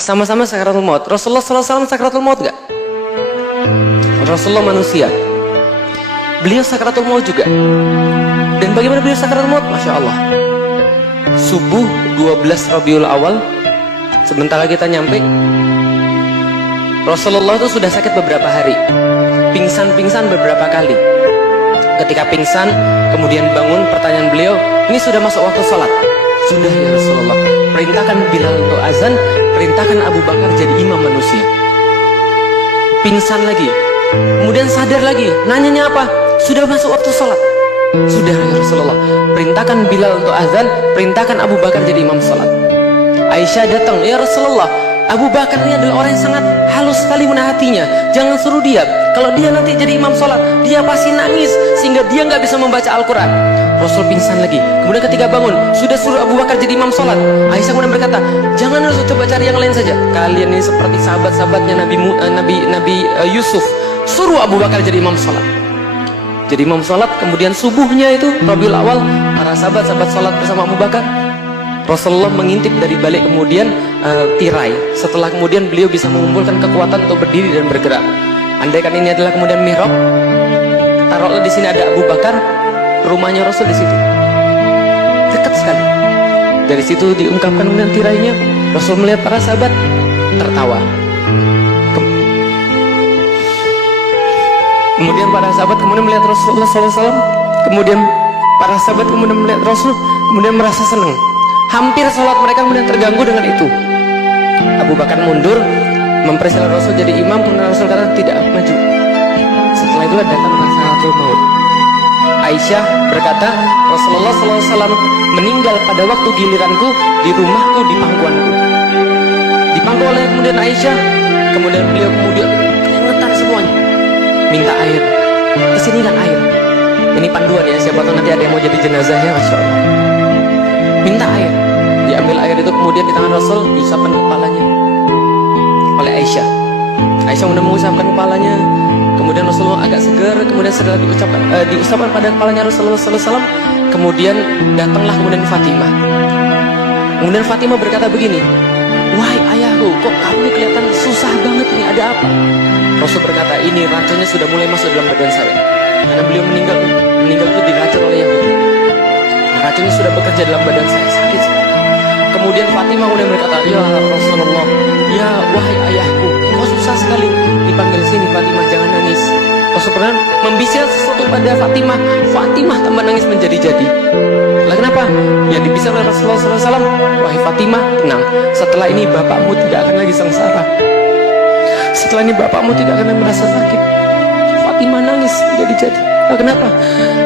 Sama-sama sakaratul maut. Rasulullah SAW sakaratul maut gak? Rasulullah manusia, beliau sakaratul maut juga. Dan bagaimana beliau sakaratul maut? Masya Allah. Subuh 12 Rabiul Awal, sebentar lagi kita nyampe. Rasulullah itu sudah sakit beberapa hari, pingsan-pingsan beberapa kali. Ketika pingsan, kemudian bangun, pertanyaan beliau, ini sudah masuk waktu sholat. Sudah ya Rasulullah. Perintahkan Bilal untuk azan, perintahkan Abu Bakar jadi imam manusia. Pingsan lagi, kemudian sadar lagi, nanyanya apa? Sudah masuk waktu sholat. Sudah ya Rasulullah. Perintahkan Bilal untuk azan, perintahkan Abu Bakar jadi imam sholat. Aisyah datang, ya Rasulullah, Abu Bakar ini adalah orang yang sangat halus sekali hatinya. Jangan suruh dia. Kalau dia nanti jadi imam sholat, dia pasti nangis sehingga dia nggak bisa membaca Al-Quran. Rasul pingsan lagi. Kemudian ketika bangun, sudah suruh Abu Bakar jadi imam sholat. Aisyah kemudian berkata, jangan Rasul, coba cari yang lain saja. Kalian ini seperti sahabat-sahabatnya Nabi Yusuf. Suruh Abu Bakar jadi imam sholat. Jadi imam sholat. Kemudian subuhnya itu Rabiul Awal, para sahabat-sahabat sholat bersama Abu Bakar. Rasulullah mengintip dari balik kemudian tirai. Setelah kemudian beliau bisa mengumpulkan kekuatan untuk berdiri dan bergerak. Andaikan ini adalah kemudian mihrab, taruhlah di sini ada Abu Bakar, rumahnya Rasul di situ, dekat sekali. Dari situ diungkapkan kemudian tirainya. Rasul melihat para sahabat tertawa. Kemudian para sahabat kemudian melihat Rasulullah SAW. Kemudian para sahabat kemudian melihat Rasul, kemudian merasa senang. Hampir sholat mereka kemudian terganggu dengan itu. Abu Bakar mundur, mempersilahkan Rasul jadi imam, kemudian Rasul kata tidak maju. Setelah itu datang sakaratul maut. Aisyah berkata, Rasulullah SAW meninggal pada waktu giliranku di rumahku, di pangkuanku. Dipangku oleh kemudian Aisyah, kemudian beliau kemudian keringetan semuanya, minta air. Kesini kan air. Ini panduan ya, siapa tahu nanti ada yang mau jadi jenazahnya, Masya Allah. Minta air, diambil air itu kemudian di tangan Rasul, diusapkan kepalanya oleh Aisyah. Aisyah kemudian mengusapkan kepalanya, kemudian Rasulullah agak segar, kemudian setelah diusapkan pada kepalanya Rasulullah SAW, kemudian datanglah kemudian Fatimah. Kemudian Fatimah berkata begini, wahai ayahku, kok kamu ini kelihatan susah banget ini, ada apa? Rasul berkata, ini racunnya sudah mulai masuk dalam badan saya, karena beliau meninggal itu diracun oleh Yahudi. Racunnya sudah bekerja dalam badan saya, sakit sekali. Kemudian Fatimah kemudian berkata, ya Rasulullah, ya wahai ayahku, kok susah sekali. Dipanggil sini, Fatimah jangan nangis. Rasulullah membisik sesuatu pada Fatimah. Fatimah tambah nangis menjadi-jadi. Lah kenapa? Yang dibisik oleh Rasulullah SAW, wahai Fatimah, tenang. Setelah ini bapakmu tidak akan lagi sengsara. Setelah ini bapakmu tidak akan merasa sakit. Fatimah nangis menjadi-jadi. Kenapa?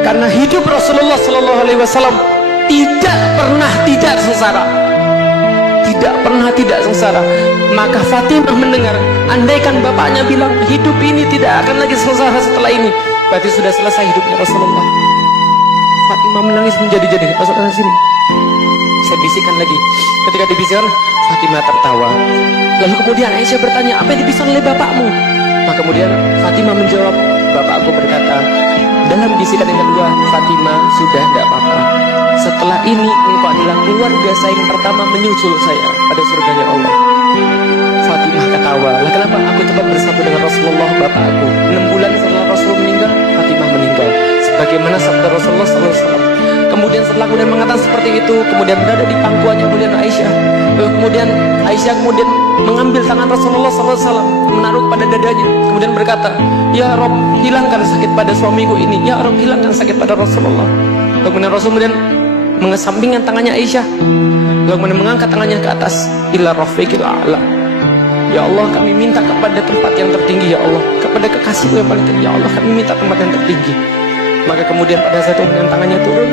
Karena hidup Rasulullah SAW tidak pernah tidak sengsara, tidak pernah tidak sengsara. Maka Fatimah mendengar, andaikan bapaknya bilang hidup ini tidak akan lagi sengsara setelah ini, berarti sudah selesai hidupnya Rasulullah. Fatimah menangis menjadi-jadi. Masukkan sini, saya bisikkan lagi. Ketika dibisikkan, Fatimah tertawa. Lalu kemudian Aisyah bertanya, apa yang dibisikkan oleh bapakmu? Maka kemudian Fatimah menjawab, bapakku berkata, dalam bisikan yang kedua, Fatimah, sudah tidak apa-apa. Setelah ini engkau adalah keluarga saya yang pertama menyusul saya pada surganya Allah. Fatimah ketawa. Lah kenapa? Aku cepat bersatu dengan Rasulullah bapakku. 6 bulan setelah Rasulullah meninggal, Fatimah meninggal. Sebagaimana sabda Rasulullah SAW. Kemudian setelah kemudian mengatakan seperti itu, kemudian berada di pangkuannya kemudian Aisyah. Kemudian Aisyah kemudian mengambil tangan Rasulullah SAW, menaruh pada dadanya, kemudian berkata, ya Rob, hilangkan sakit pada suamiku ini. Ya Rob, hilangkan sakit pada Rasulullah. Kemudian Rasul kemudian mengesampingkan tangannya Aisyah, kemudian mengangkat tangannya ke atas, ila rafiqil a'la. Ya Allah, kami minta kepada tempat yang tertinggi, ya Allah, kepada kekasihku yang paling tinggi, ya Allah, kami minta tempat yang tertinggi. Maka kemudian pada saat itu tangannya turun,